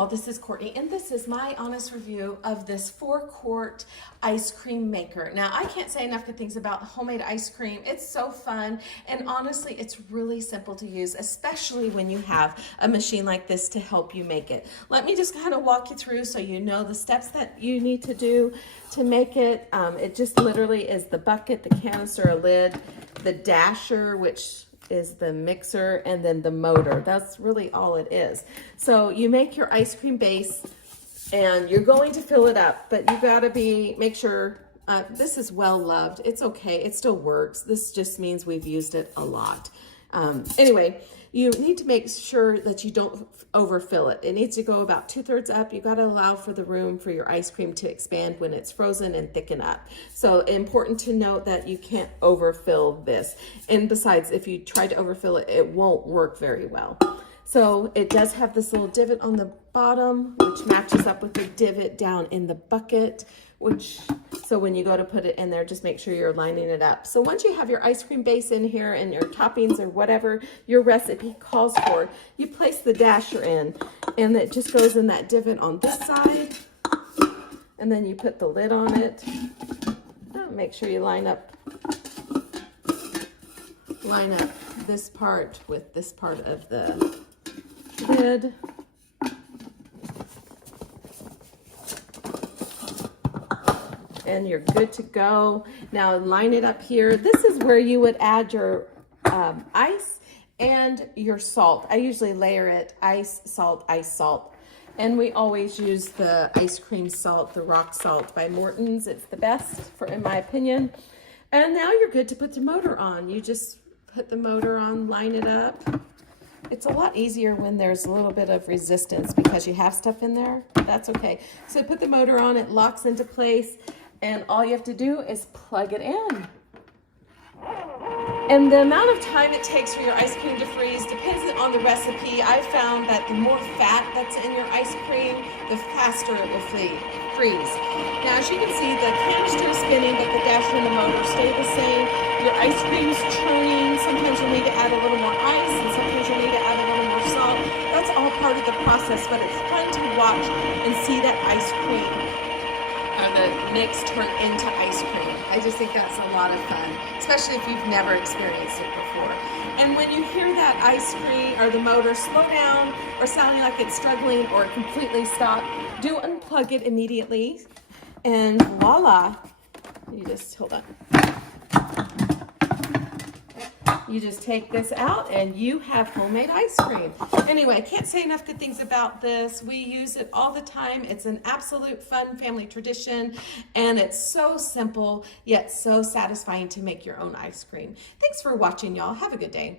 y'all, this is Courtney, and this is my honest review of this 4-quart ice cream maker. Now, I can't say enough good things about homemade ice cream. It's so fun, and honestly, it's really simple to use, especially when you have a machine like this to help you make it. Let me just kind of walk you through so you know the steps that you need to do to make it. It just literally is the bucket, the canister, a lid, the dasher, which is the mixer, and then the motor. That's really all it is. So you make your ice cream base and you're going to fill it up, but you gotta make sure, this is well loved. It's okay, it still works. This just means we've used it a lot. Anyway, you need to make sure that you don't overfill it. It needs to go about 2/3 up. You gotta allow for the room for your ice cream to expand when it's frozen and thicken up. So important to note that you can't overfill this. And besides, if you try to overfill it, it won't work very well. So it does have this little divot on the bottom, which matches up with the divot down in the bucket, so when you go to put it in there, just make sure you're lining it up. So once you have your ice cream base in here and your toppings or whatever your recipe calls for, you place the dasher in, and it just goes in that divot on this side, and then you put the lid on it. Make sure you line up this part with this part of the lid. And you're good to go. Now line it up here. This is where you would add your ice and your salt. I usually layer it, ice, salt, ice, salt. And we always use the ice cream salt, the rock salt by Morton's. It's the best, in my opinion. And now you're good to put the motor on. You just put the motor on, line it up. It's a lot easier when there's a little bit of resistance because you have stuff in there. That's okay. So put the motor on, it locks into place. And all you have to do is plug it in. And the amount of time it takes for your ice cream to freeze depends on the recipe. I've found that the more fat that's in your ice cream, the faster it will freeze. Now, as you can see, the canister is spinning, but the dasher and the motor stay the same. Your ice cream is churning. Sometimes you'll need to add a little more ice, and sometimes you'll need to add a little more salt. That's all part of the process, but it's fun to watch and see that ice cream, the mix turn into ice cream. I just think that's a lot of fun, especially if you've never experienced it before. And when you hear that ice cream or the motor slow down or sounding like it's struggling or completely stop, do unplug it immediately, and voila. You just, hold on. You just take this out and you have homemade ice cream. Anyway, I can't say enough good things about this. We use it all the time. It's an absolute fun family tradition, and it's so simple yet so satisfying to make your own ice cream. Thanks for watching, y'all. Have a good day.